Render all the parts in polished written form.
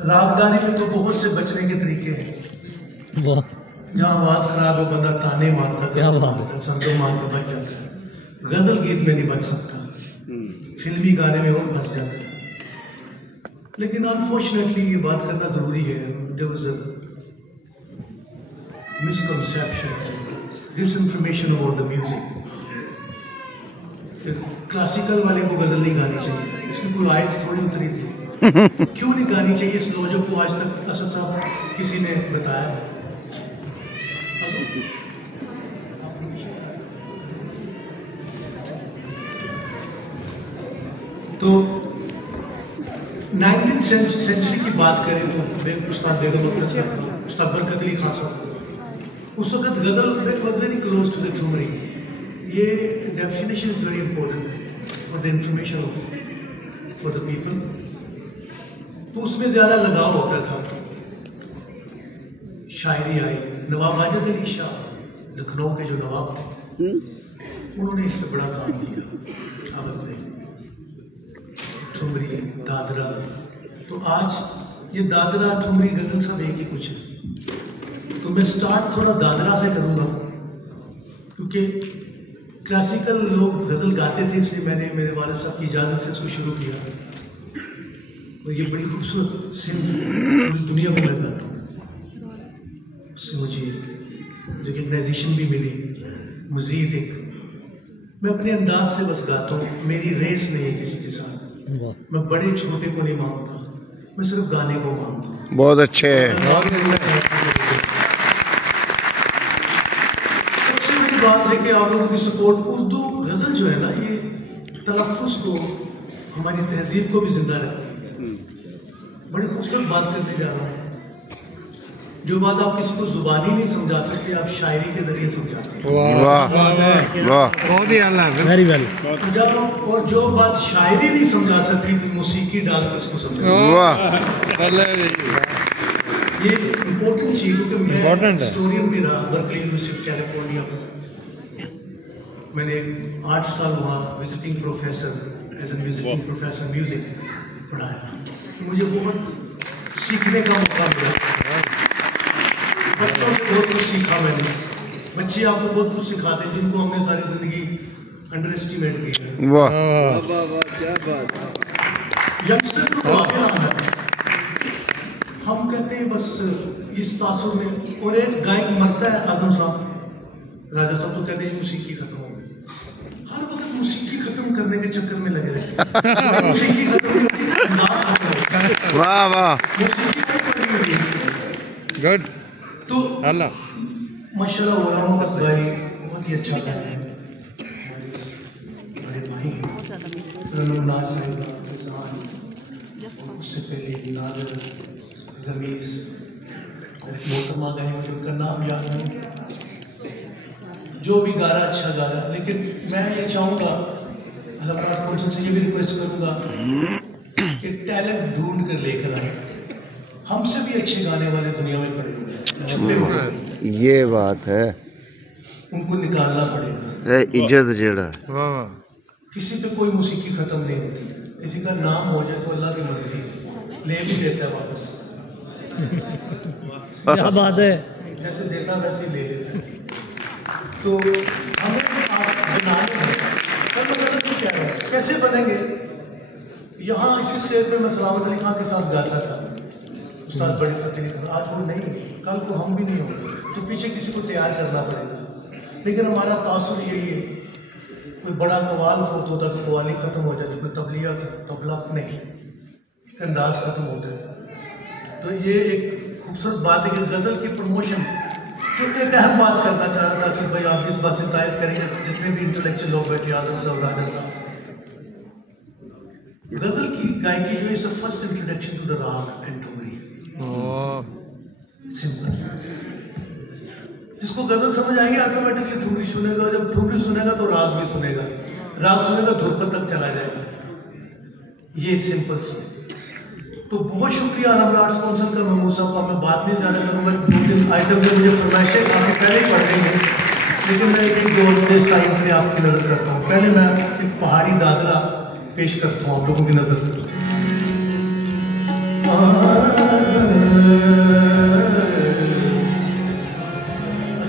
रागदारी में तो बहुत से बचने के तरीके हैं। जहाँ आवाज खराब है बंदा ताने मारता, क्या मारता, संतो मारता बच जाता है। गजल गीत में नहीं बच सकता, फिल्मी गाने में और फंस जाता है। लेकिन अनफॉर्चुनेटली ये बात करना जरूरी है, there was a misconception, disinformation about the music. Classical वाले को गजल नहीं गानी चाहिए, इसकी कोई आयत थोड़ी उतरी थी। क्यों नहीं गानी चाहिए इस लॉजिक को आज तक असद साहब किसी ने बताया? तो 19वीं सेंचुरी की बात करें तो उस्ताद बेगम अख्तर साहब, उस्ताद बरकत अली खान साहब, उस वक्त ghazal was very close to the thumri. ये definition is very important for the information of for the people. तो उसमें ज्यादा लगाव होता था। शायरी आई, नवाब वाजिद अली शाह लखनऊ के जो नवाब थे, उन्होंने इस पर बड़ा काम किया। अवध में ठुमरी, दादरा, तो आज ये दादरा ठुमरी गजल सब एक ही कुछ है। तो मैं स्टार्ट थोड़ा दादरा से करूँगा, क्योंकि क्लासिकल लोग गजल गाते थे, इसलिए मैंने मेरे वालिद साहब की इजाज़त से इसको शुरू किया। और ये बड़ी खूबसूरत सिंध पूरी दुनिया में मैं गाता हूँ, उससे मुझे रिकग्नाइजेशन भी मिली। मज़ीद एक मैं अपने अंदाज से बस गाता हूँ, मेरी रेस नहीं है किसी के साथ। मैं बड़े छोटे को नहीं मानता, मैं सिर्फ गाने को मानता हूँ। बहुत अच्छे है। सबसे बड़ी बात है कि आप लोगों की सपोर्ट। उर्दू गजल जो है ना, ये तलफ़्फ़ुज़ को, हमारी तहजीब को भी जिंदा रखती है। बड़ी खूबसूरत बात करने जा रहा हूँ। जो बात आप किसी को जुबानी नहीं समझा सकते, आप शायरी के जरिए समझाते हैं। वाह वाह, बहुत ही आला, वेरी वेल। और जो बात शायरी नहीं समझा सकती, मौसीकी डाल कर उसको समझा। वाह, ये इम्पोर्टेंट चीज, क्योंकि मैं हिस्टोरियन भी रहा बर्कली यूनिवर्सिटी ऑफ कैलिफोर्निया में। मैंने 8 साल वहाँ visiting professor, as a visiting professor music पढ़ाया। मुझे बहुत सीखने का मौका मिला। बच्चों से बहुत कुछ सीखा मैंने। बच्चे आपको बहुत कुछ सिखाते हैं, जिनको हमने सारी जिंदगी अंडर एस्टिमेट किया है। वाह, क्या बात। यंगस्टर को आगे लाना है। हम कहते हैं बस इस तासुर में, और एक गायक मरता है, आजम साहब, राजा साहब, तो कहते हैं मौसीकी खत्म हो गई। हर वक्त मौसीकी खत्म करने के चक्कर में लगे रहते। मौसीकी खत्म नहीं, वाह वाह, गुड। तो माशाल्लाह हो रहा हूँ, बस भाई बहुत ही अच्छा गाया है। बड़े भाई उससे पहले नादर, रमीज, मोहतरमा गए, उनका नाम याद नहीं। जो भी गा रहा अच्छा गा रहा, लेकिन मैं ये चाहूँगा, अल्लाह से ये भी रिक्वेस्ट करूँगा कि टैलेंट ढूंढ कर लेकर आए। हमसे भी अच्छे गाने वाले दुनिया में पड़े हुए हैं, छुपे हुए हैं। ये बात है, उनको निकालना पड़ेगा। इज्जत जेड़ा, किसी पे कोई मौसीकी खत्म नहीं होती। किसी का नाम हो जाए तो अल्लाह की मर्जी, ले भी देता है वापस। क्या बात है, जैसे देता वैसे ही ले लेता है। तो हमें क्या है, कैसे बनेंगे? यहाँ इसी स्टेज पे मैं सलावत अली खान के साथ गाता था, उस्ताद बड़े फतेह। आज वो नहीं, कल को हम भी नहीं होंगे, तो पीछे किसी को तैयार करना पड़ेगा। लेकिन हमारा तासुर यही है, कोई बड़ा कवाल फोत होता तो कवाली खत्म हो जाती, कोई तबलिया तबला नहीं, एक अंदाज खत्म होता है। तो ये एक खूबसूरत बात है कि गजल की प्रमोशन, क्योंकि एक अहम बात करना चाह रहा था सिर्फ भाई, आप इस बात से तायद करेंगे जितने भी इंटेलेक्चुअल लोग बैठे, आजम साहब, राजा साहब, गजल की गायकी जो is the first introduction to the raga and thumri. Simple, जिसको गजल समझ आएगी ऑटोमेटिकली ठुमरी सुनेगा, जब ठुमरी सुनेगा तो राग भी सुनेगा, राग सुनेगा धुरपत तक चला जाएगा। ये सिंपल सी। तो बहुत शुक्रिया आलमरा आर्ट्स काउंसिल का, महमूद साहब का। मैं बात नहीं ज़्यादा करूँगा, 2-3 आइटम से मुझे फरमाइशें काफ़ी पहले ही पड़ गई हैं, लेकिन मैं एक दो देश तारीफ आपकी नजर करता हूँ। पहले मैं एक पहाड़ी दादरा पेश करता हूँ आप लोगों की नजर।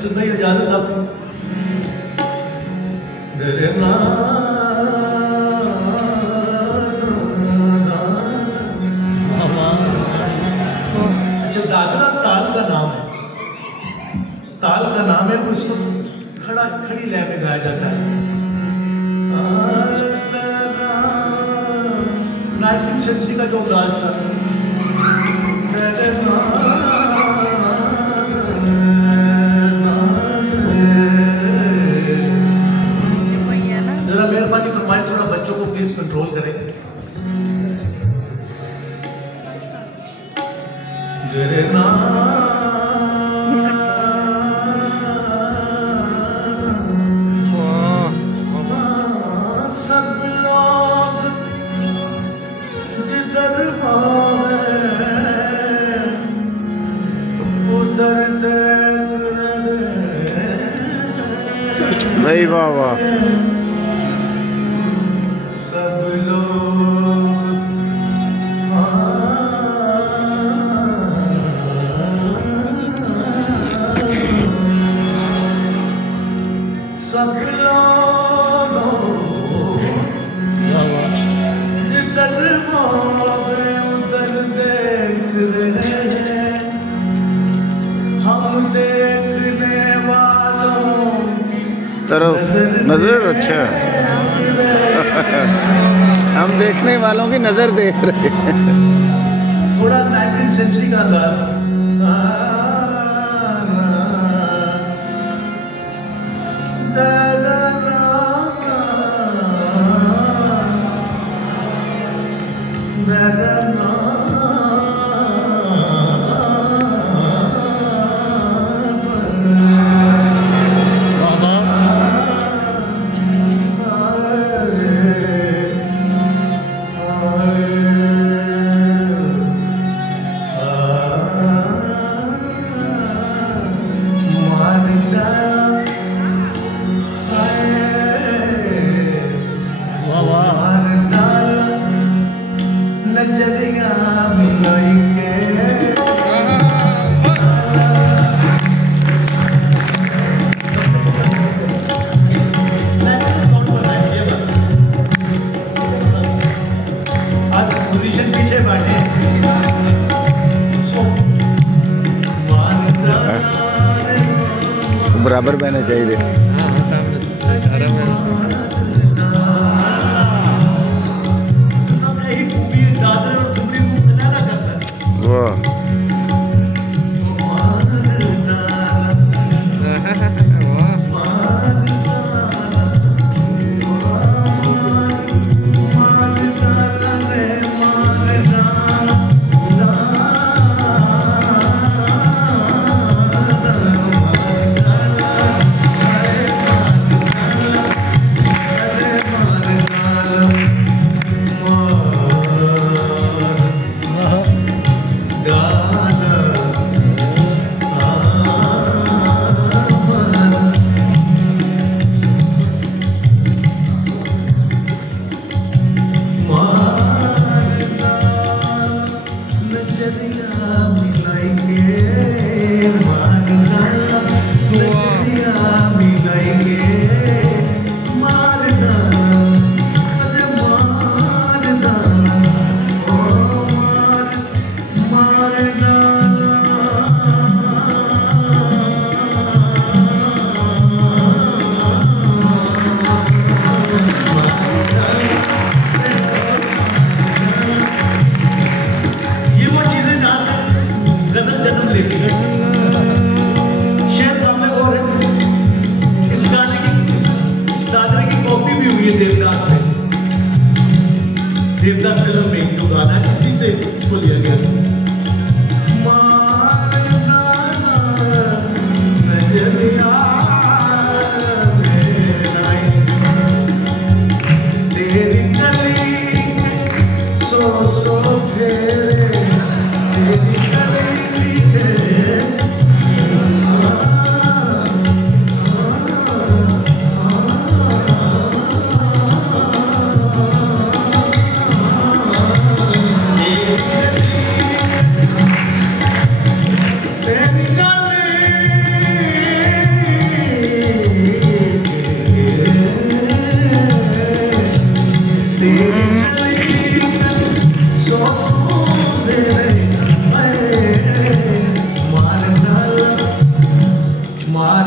सुन रही इजाजत आपकी? अच्छा, दादरा ताल का नाम है, ताल का नाम है, उसको खड़ी लय में गाया जाता है। 19वीं सेंचुरी का जो अंदाज था, जरा मेहरबानी फरमाए थोड़ा बच्चों को प्लीज कंट्रोल करें। सब लोग जिधर उधर भाई वाह वाह। सब लोग सब लोग जिधर भावे उधर देख रहे हैं, हम देखने वालों की तरफ नजर। अच्छा हम देखने वालों की नजर देख रहे हैं। थोड़ा 19वीं सेंचुरी का अंदाज। नजरिया मिलाई के आज पोजीशन पीछे बैठे बराबर बहने चाहिए। वाह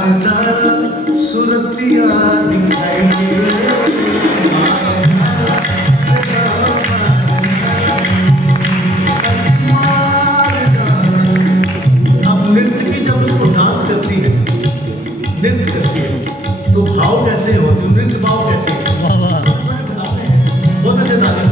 मार डाला सुरतिया दिखाई नृत्य करती है तो भाव कैसे होते नृत्य भाव कहते हैं बहुत अच्छे गाने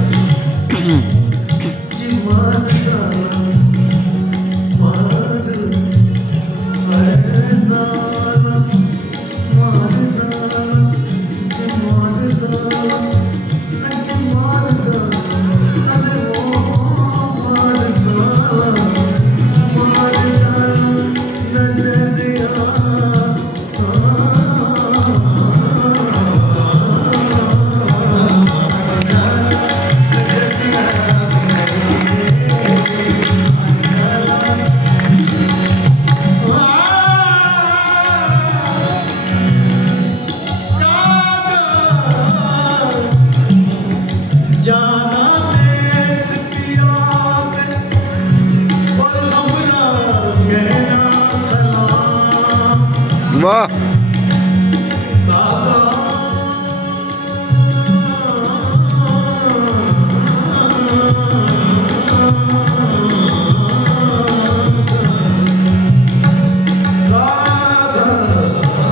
वाह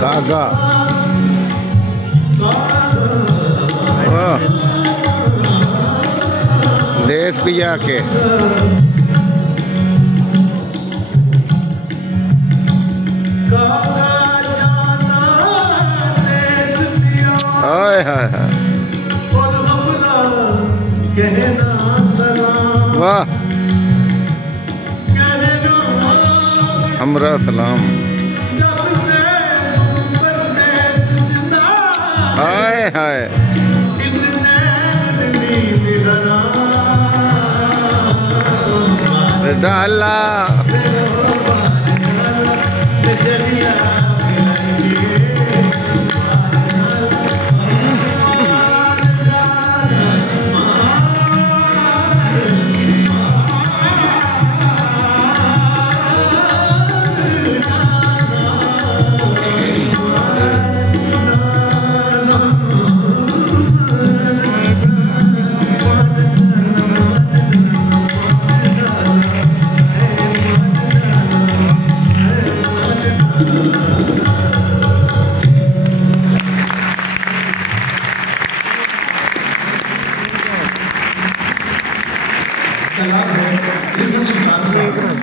कागा वाह देश पिया के और कहना सलाम वाह हमरा सलाम जब से हाय हाय डाला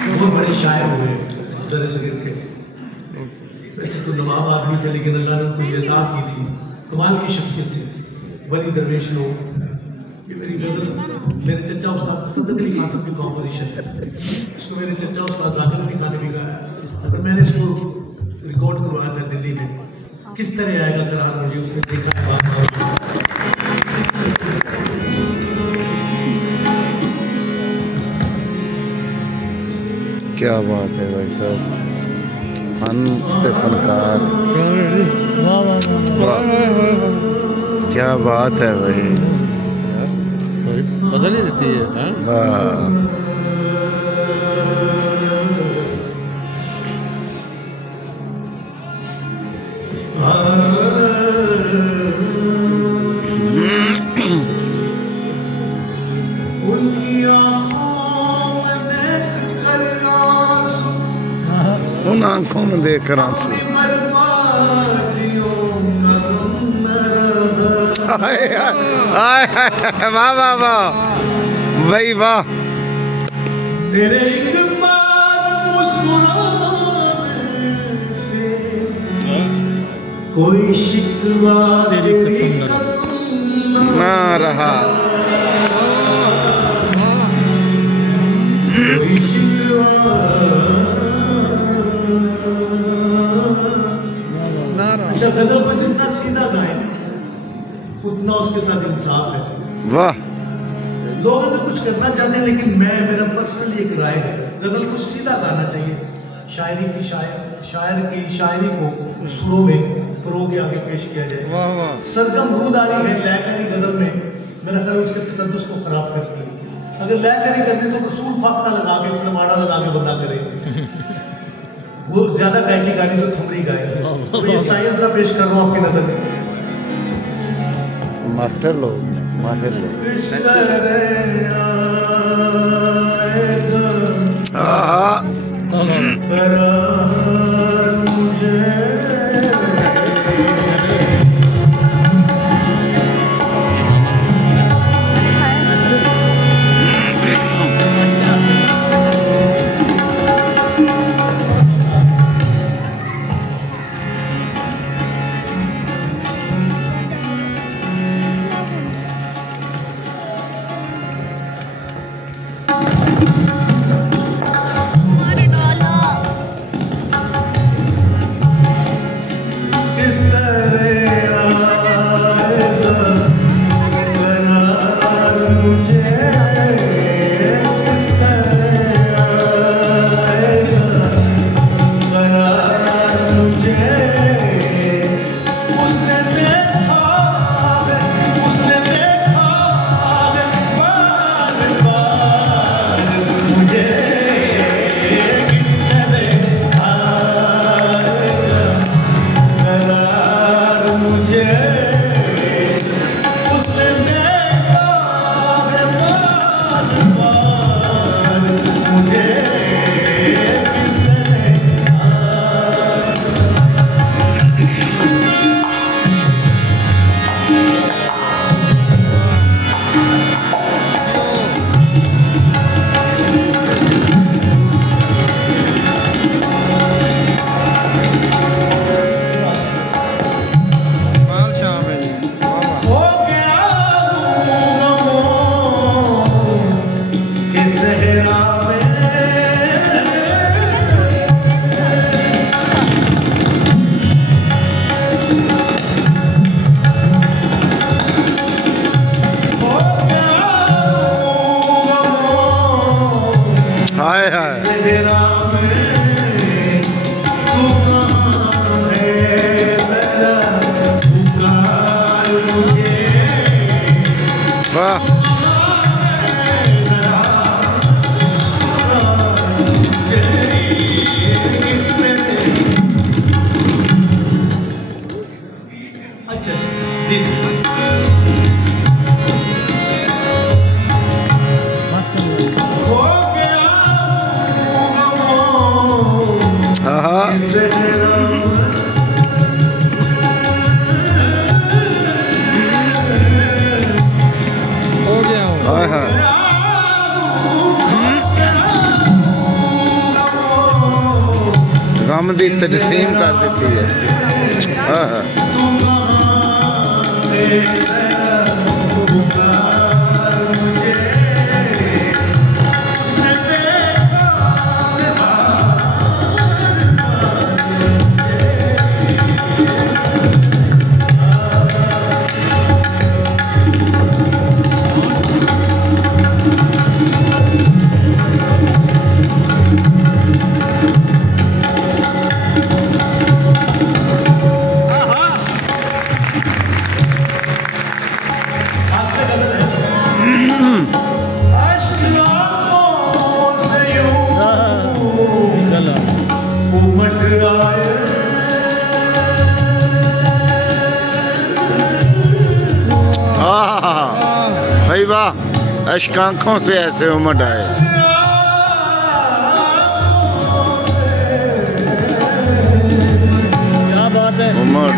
बहुत बड़े शायर हुए दर सगीर के। ऐसे तो नवाब आदमी थे लेकिन अल्लाह ने उनको ये अता की थी, कमाल की शख्सियत थे, वली दरवेश लोग। ये मेरी गजल मेरे चचा उस्ताद तसद्दुक़ अली खान साहब की कॉम्पोजिशन है, इसको मेरे चचा उस्ताद ज़ाकिर अली खान ने भी गाया। और मैंने इसको रिकॉर्ड करवाया था दिल्ली में। किस तरह आएगा करार मुझे उसने देखा है बात। क्या बात है भाई साहब, फन ते फनकार, क्या बात है भाई, बदल ही देती है। उन आंखों में देख कर आंसू, वाह वाह वाह भाई वाह। तेरे एक बार मुस्कुराने से कोई शिकवा तेरी कसम ना रहा, कोई शिकवा। अच्छा, गजल को जितना सीधा गाए उतना उसके साथ इंसाफ है। वाह। लोग अगर कुछ करना चाहते हैं, लेकिन मेरा पर्सनल एक राय है, गजल को सीधा गाना चाहिए। शायर की शायरी को सुरों में परो के आगे पेश किया जाए। सरगम रूदारी है लयकारी गजल में, मेरा ख्याल उसके तकद्दुस को खराब करती है। अगर लयकारी करते तो रसूल फाख्ता लगा के, लमाड़ा लगा के बंदा करे। वो ज्यादा गायकी गानी तो ठुमरी गाए, तो इस टाइम का पेश कर रहा हूँ आपकी नजर में। मास्टर लोग, मास्टर लोग। हाय हाय वाह। अच्छा जी हाय हाय गम दी तजसीम कर देती है। हाँ हाँ भाई वाह, अश्क आँखों से ऐसे उमड़ आए। क्या बात है। उमड़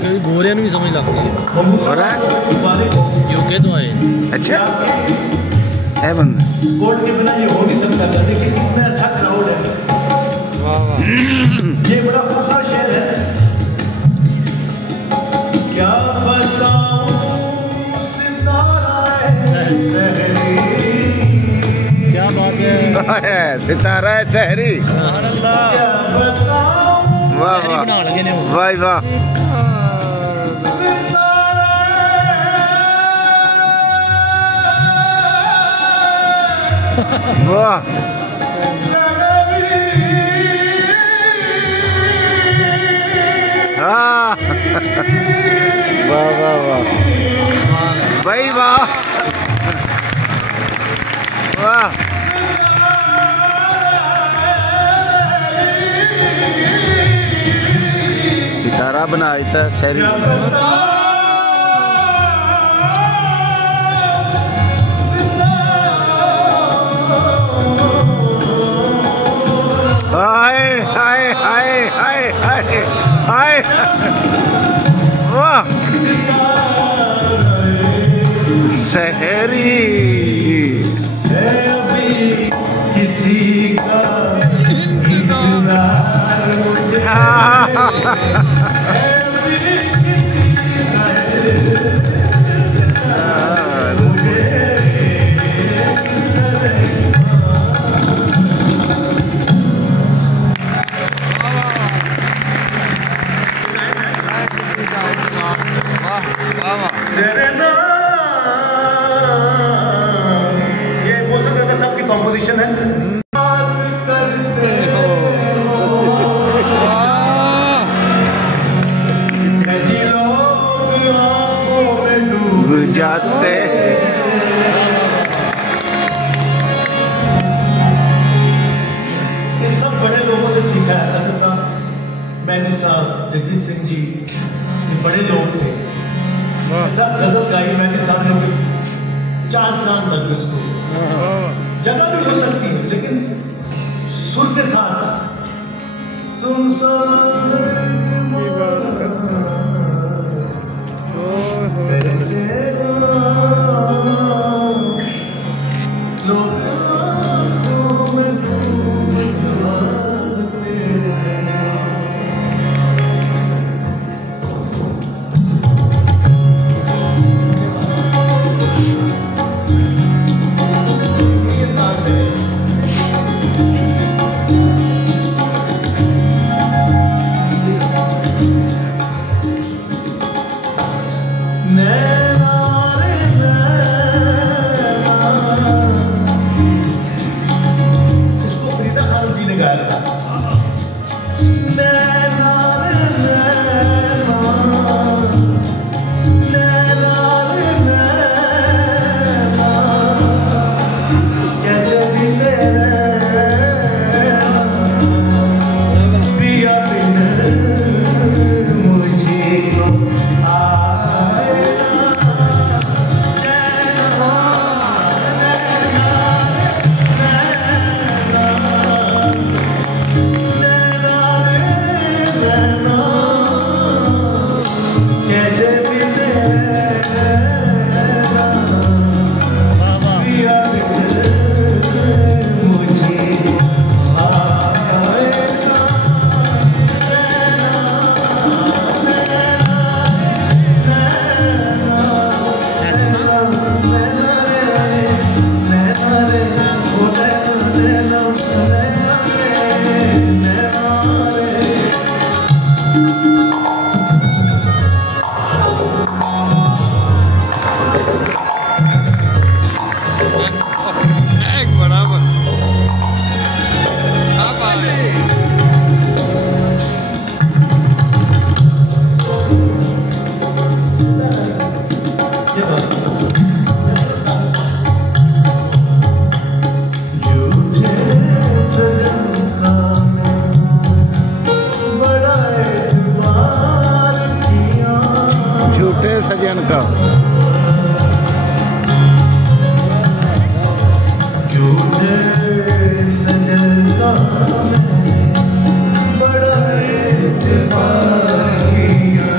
गोरियां भी समझ लगती है। हो रहा है यूके तो आए। अच्छा है बंदा कोर्ट के बिना ये हो नहीं सकता था। देखिए कितना अच्छा क्राउड है। वाह वाह। ये बड़ा खूबसूरत शहर है। क्या बताऊं सितारा है सहरी। क्या बात है। सितारा है शहरी। क्या बताऊं वाह वाह बना लगे ने वाह वाह वाह हाँ वाह वाह वाह भाई वाह वाह सितारा बना देता है शहरी। हाय हाय हाय हाय हाय हाय वाह शहरी किसी का इंतजार मुझे ये मौसम रजा साहब की कॉम्पोजिशन है। बात करते जी लोग आंखों में डूब जाते ये सब बड़े लोगों से सीखा है। असद साहब, मेहदी साहब, जगजीत सिंह जी, ये बड़े लोग थे। ऐसा गजल गाई मेहदी साहब ने कोई 4 चांद लग गए उसको। जगह भी हो सकती है लेकिन सुर के साथ तुम समंदर की लोग आंखों में डूब जाते हैं। इसको फरीदा खान जी ने गाया था। कैसे भी पिया मुझे सजन का सजन का बड़ा एतबार किया।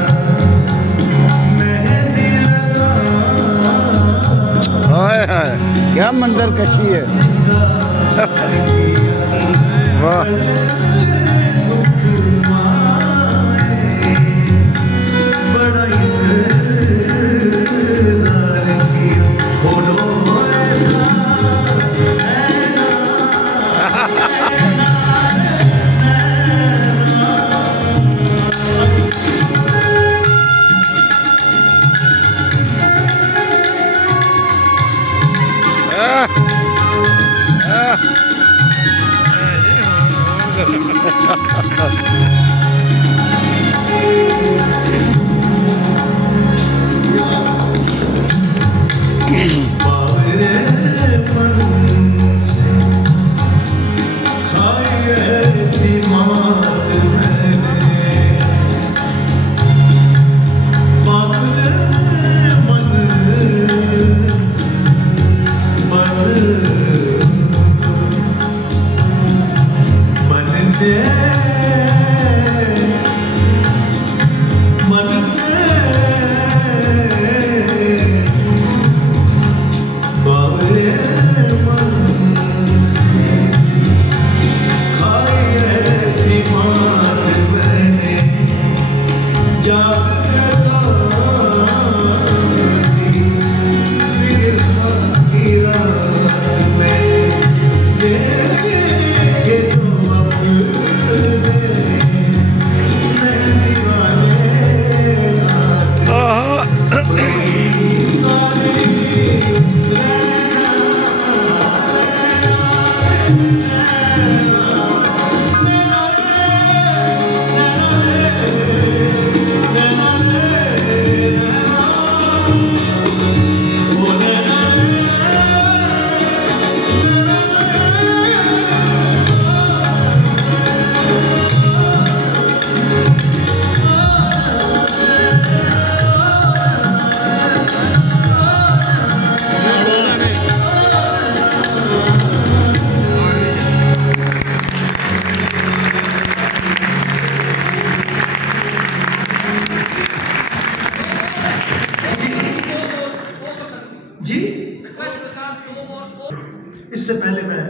इससे पहले मैं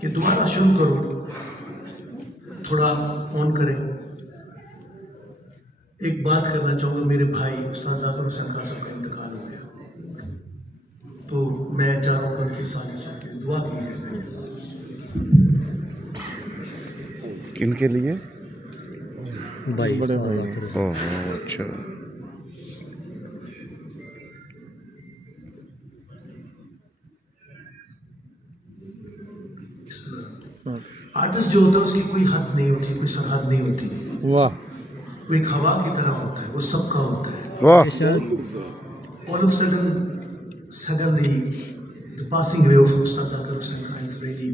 कि दोबारा शुरू करूं, थोड़ा ऑन करें। एक बात करना चाहूँगा, मेरे भाई उस्ताद जाकिर हुसैन खान साहब का इंतकाल हो गया, तो मैं चाह रहा हूँ उनकी साजिशों के लिए दुआ कीजिए। किनके लिए? भाई बड़े भाई। ओह अच्छा। आर्टिस्ट जो होता है उसकी कोई हद नहीं होती, कोई सरहद नहीं होती। वाह। वो एक हवा की तरह होता है, वो सबका होता है। वाह। All of a suddenly, the passing away of Ustad Zakir Hussain Khan is really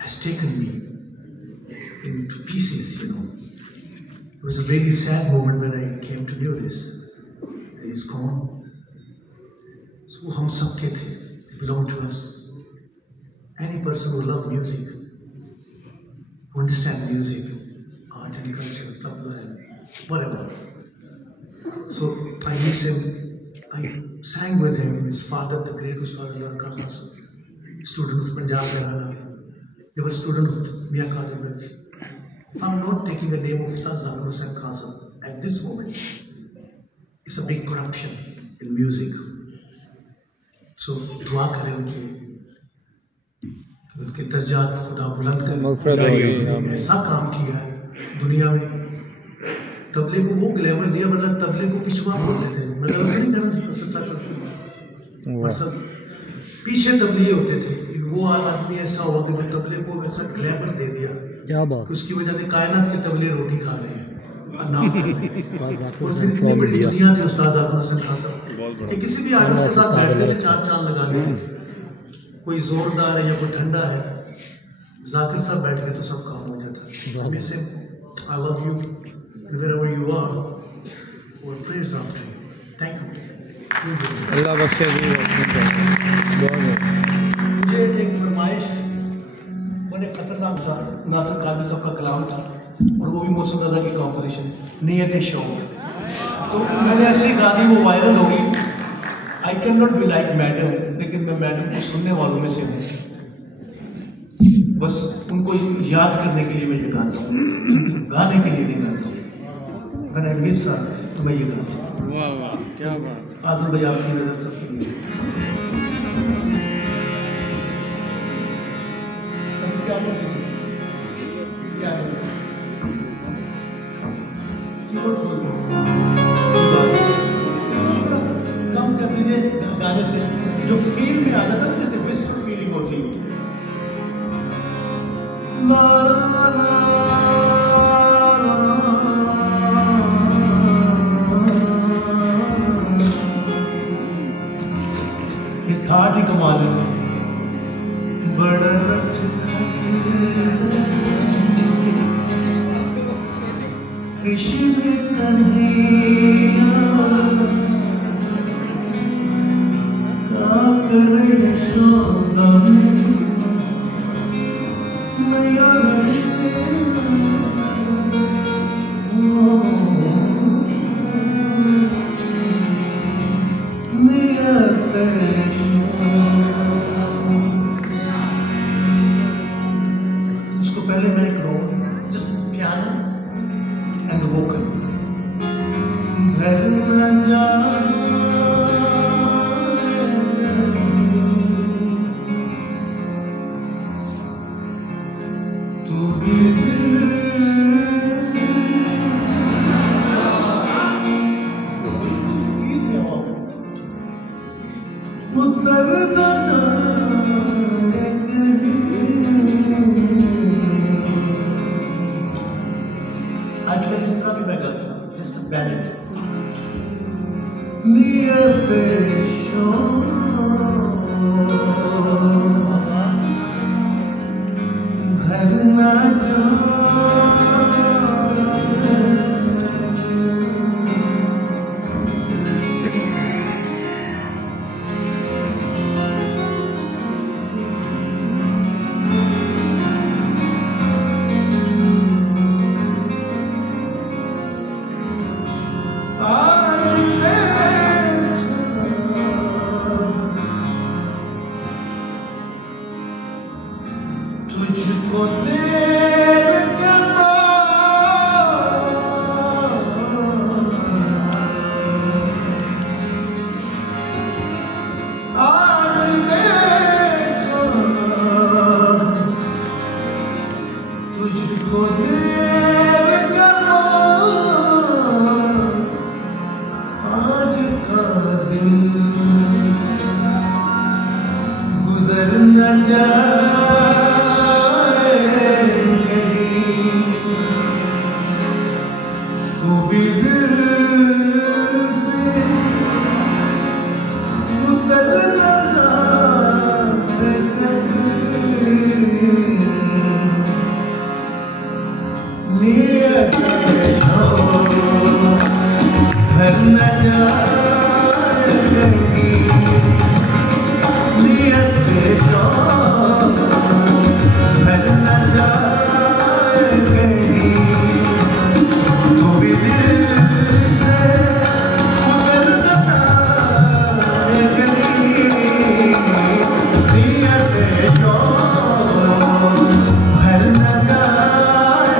has taken me into pieces. You know, it was a really sad moment when I came to know this. He's gone. So हम सबके थे. They belong to us. Any person who love music, who understand music, art and culture, tabla and whatever. So I miss him. I sang with him. His father, the great Ustad Khan Hasan, student of Punjab Gharana. They were student of Mia Qadir Bakshi. If I'm not taking the name of Ustad Zakir Hussain Khan at this moment, it's a big corruption in music. So दुआ करें उनके दर्जात खुदा बुलंद करें। ऐसा काम किया है दुनिया में, तबले को वो ग्लैमर दिया, मतलब तबले को पिछुआ बोलते थे, मतलब नहीं करना सच्चा सब पीछे तबले होते थे। वो आदमी ऐसा हुआ कि वो तबले को वैसा ग्लैमर दे दिया, क्या बात, उसकी वजह से कायनात के तबले रोटी खा रहे हैं, नाम कर रहे हैं। और फिर इतनी बड़ी दुनिया थी उस्ताद जाकिर हुसैन खान साहब कि किसी भी आर्टिस्ट के साथ बैठते थे, चार चांद लगा देते थे। कोई जोरदार है या कोई ठंडा है, जाकिर साहब बैठ गए तो सब काम हो जाता है। I love you wherever you are. Or praise after you. Thank you. अल्लाह बख्शे जी। मुझे एक फरमाइश, बड़े खतरनाक सा नासिर कादरी साहब का कलाम था और वो भी मौसम रज़ा की कॉम्पोजिशन, नियत शौक। तो मैंने ऐसे गा दी, वो वायरल हो गई। I can not be like madam, लेकिन मैं मैडम को सुनने वालों में से हूँ। बस उनको याद करने के लिए मैं ये गाता हूँ, गाने के लिए नहीं गाता हूँ। When I miss her, तो मैं ये गाता हूँ। वाह वाह, क्या बात। आज़म भाई आपकी नजर सबके लिए। क्या बोलते? क्या कम कर दीजिए गाने से, जो फील में आ जाता है, जैसे विस्पर फीलिंग होती है। ये था ही कमाल है। बड़ा रट कृष्ण कन्हैया का करे यशोदा नया इसको पहले मैं करूँ, just piano and the vocal. घर न जाए तू भी उतर न जाए आजकल इस तरह भी मैं गाता हूँ जिस बैलेंस नियत घर न तुझको देर के आज देखा तुझको देर के आज का दिन गुजर न जाए तू भी दिल से उतर न जाए नियत घर न जाए नियत घर न जाए तू भी दिल से उतर न जाए नियत घर न जाए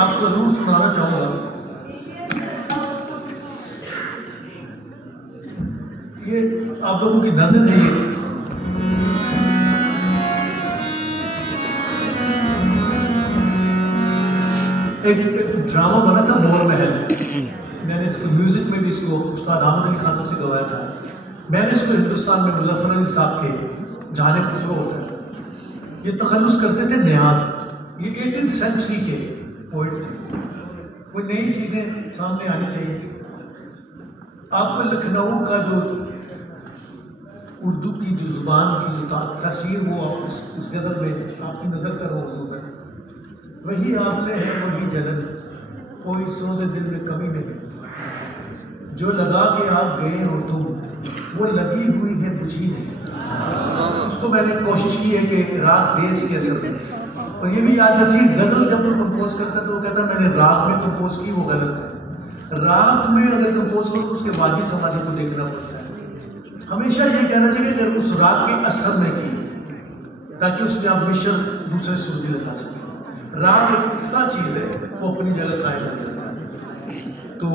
आपको जरूर सुनाना चाहूंगा। ये आप लोगों की नजर है ये एक ड्रामा बना था मोर महल। मैंने इसको म्यूजिक में भी इसको उस्ताद अहमद अली खान साहब से गवाया था। मैंने इसको हिंदुस्तान में मुजफ्फर अली साहब के जहाने खुसरो होता है, ये तखल्लुस करते थे न्याज। ये 18th सेंचुरी के पोइट थे। कोई नई चीजें सामने आनी चाहिए। आपको लखनऊ का जो उर्दू की जो जुबान की जो तासीर वो आप इस गज़ल में आपकी नजर का मौजूद है। वही आपने है वही जलन, कोई सोचे दिल में कमी नहीं, जो लगा के आप गए हो तुम वो लगी हुई है बुझी नहीं। उसको मैंने कोशिश की है कि राग देश के असर में, और ये भी याद रखिए गजल जब वो कंपोज करता है तो वो कहता है मैंने राग में कंपोज की, वो गलत है। राग में अगर कंपोज करो तो उसके वादी समाजी को देखना पड़ता है। हमेशा ये कहना चाहिए कि उस राग के असर में की, ताकि उसमें आप मिश्र दूसरे सुर भी लगा सकें। राग एक पुख्ता चीज है, वो अपनी जगह कायम कर देता है। तो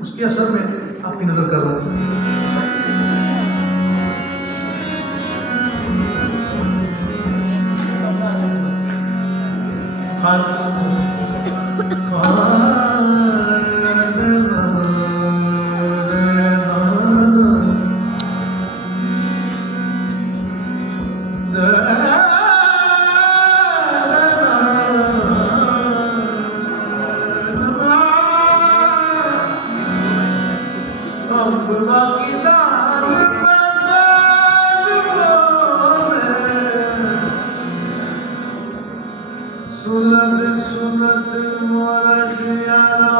उसके असर में आपकी नजर कर रहा हूं। सुनत सुनत मोर जियारा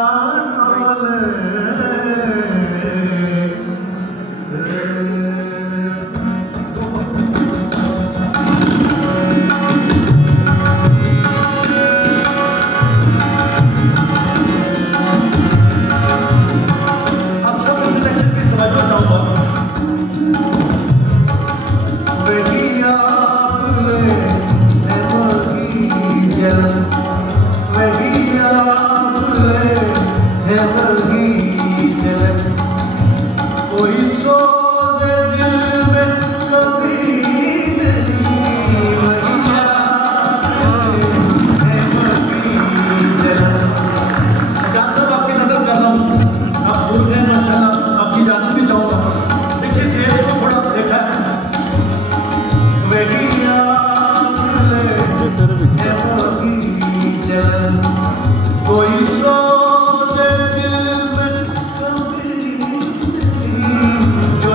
जो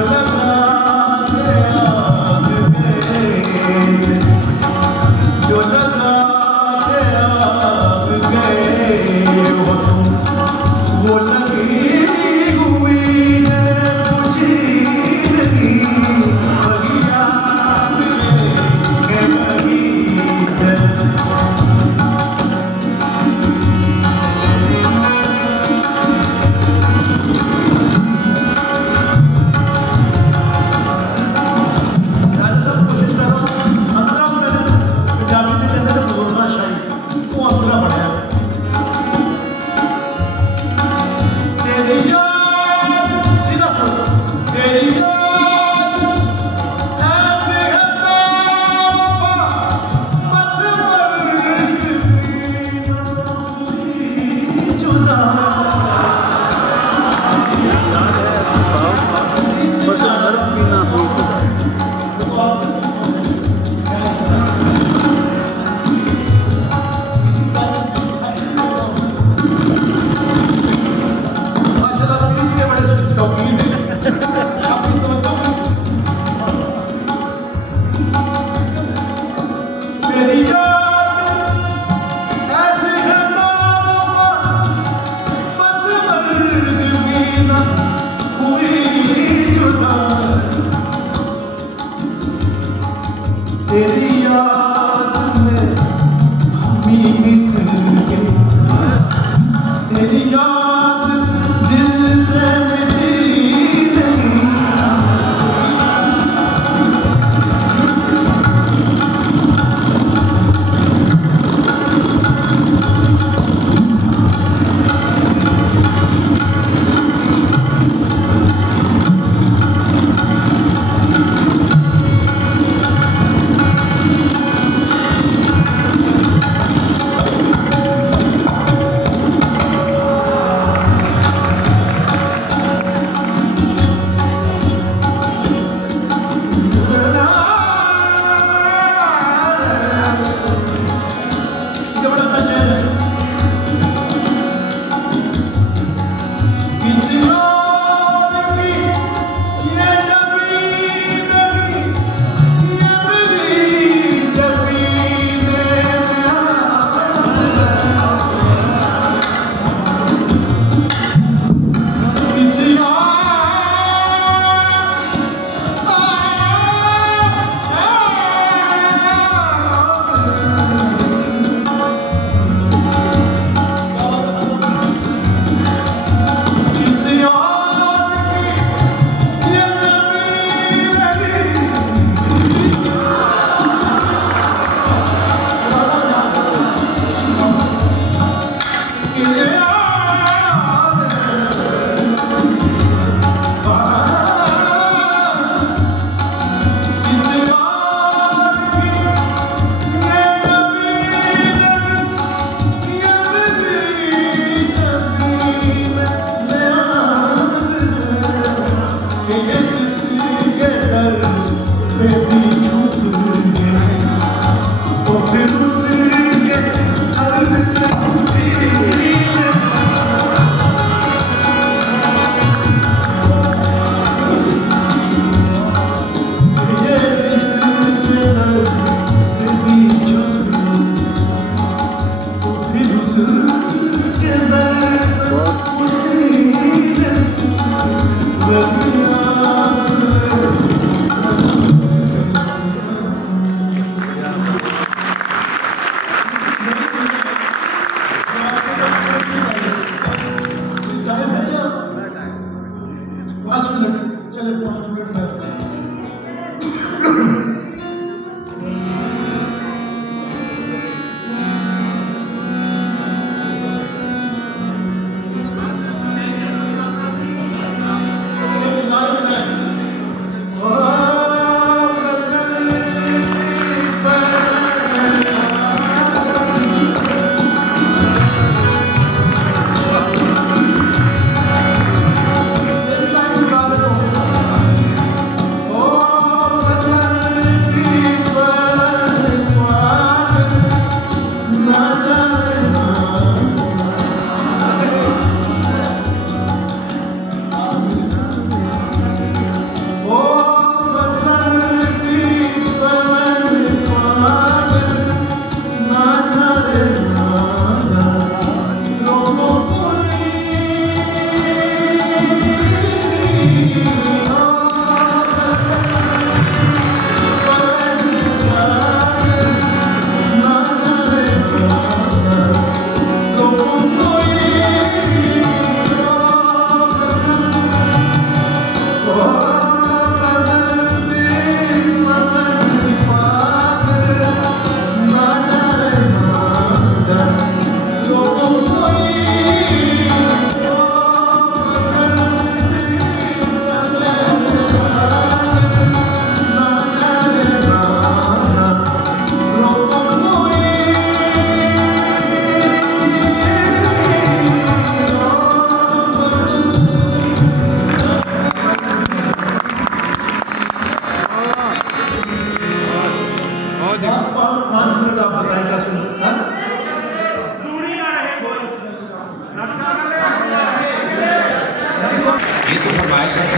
जिसके दर पे भी झुक गए तो फिर उसके दर पे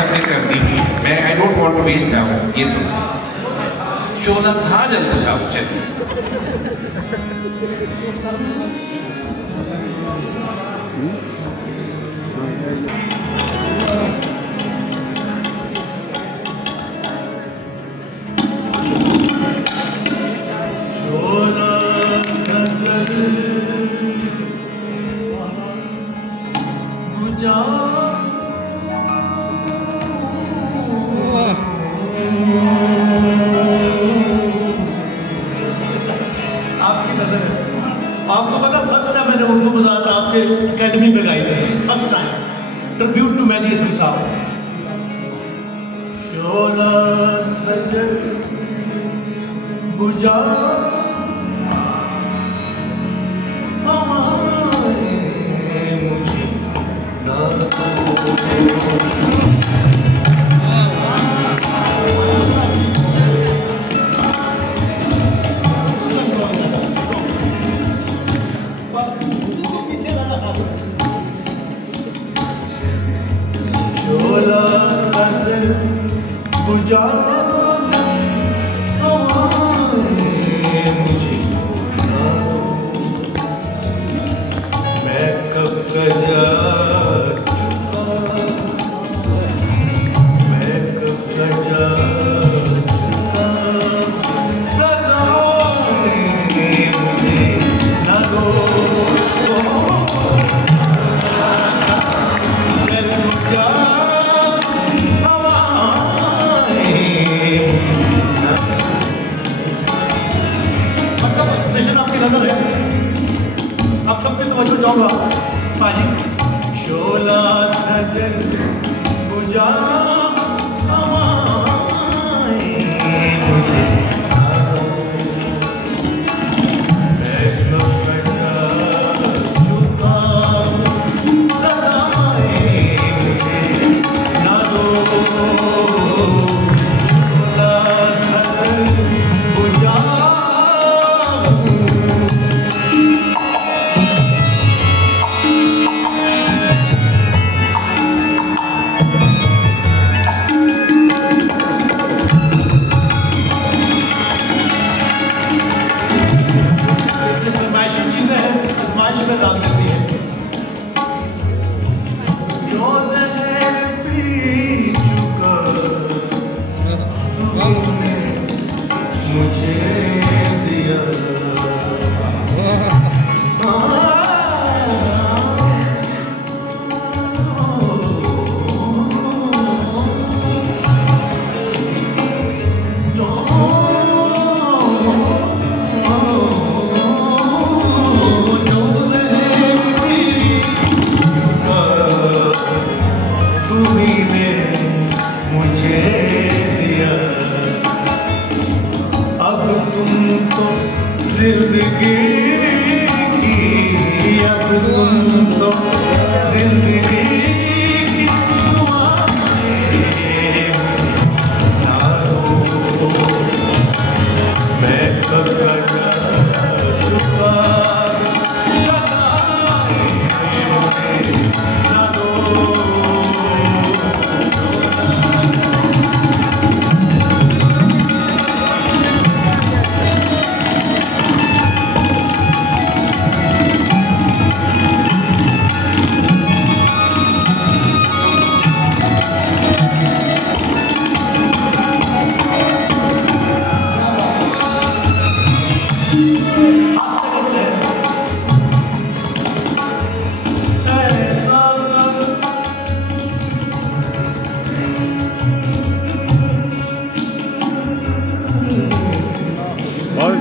सबने कर दी मैं I don't want to waste time ये सुन शोला था जल बुझाओ चल आपकी नजर है आपको पता फर्स्ट टाइम मैंने उर्दू बाजार आपके एकेडमी पे गाई थी first time tribute to Mehdi Hassan sahab शोला सजल बुझा बुझा मैं कब गजा मैं कब गजा सदा मुझे न दो नजर है आप सबके तवज्जो चाहूंगा पाजी शोला सजल बुझा मुझे ना दो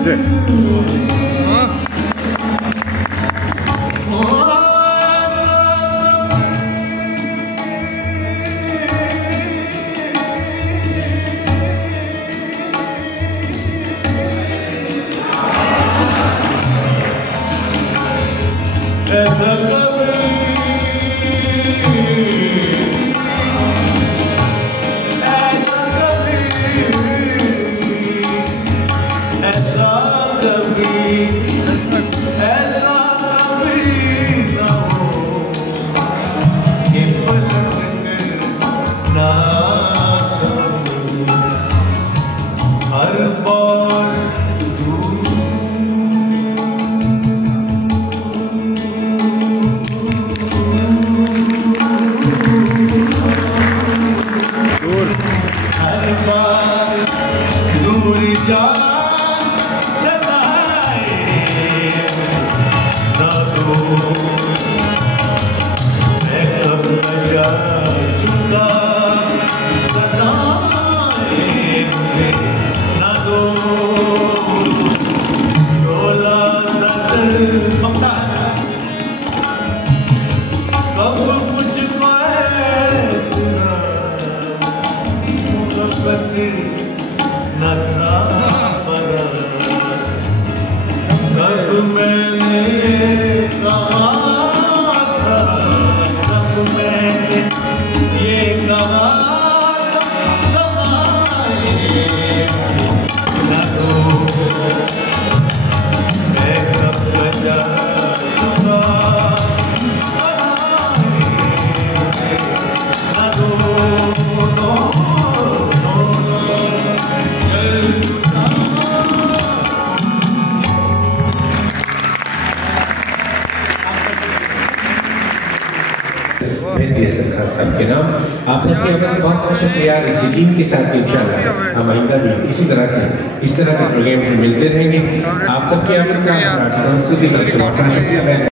ध्यान से। ऐसा कभी ऐसा कभी ना हो कि पलट कर ना सकूं हर बार दूर जा न था फर्क कब मैंने कहा था कब मैंने ये कहा था समाए न दो मैं कब बजा चुका न दो खान साहब के नाम आप सबके हमें बहुत सारा शुक्रिया। इस टीम के साथ इंशाल्लाह हम आइंदा भी इसी तरह से इस तरह के प्रोग्राम में मिलते रहेंगे। आप सबके हमें का शुक्रिया।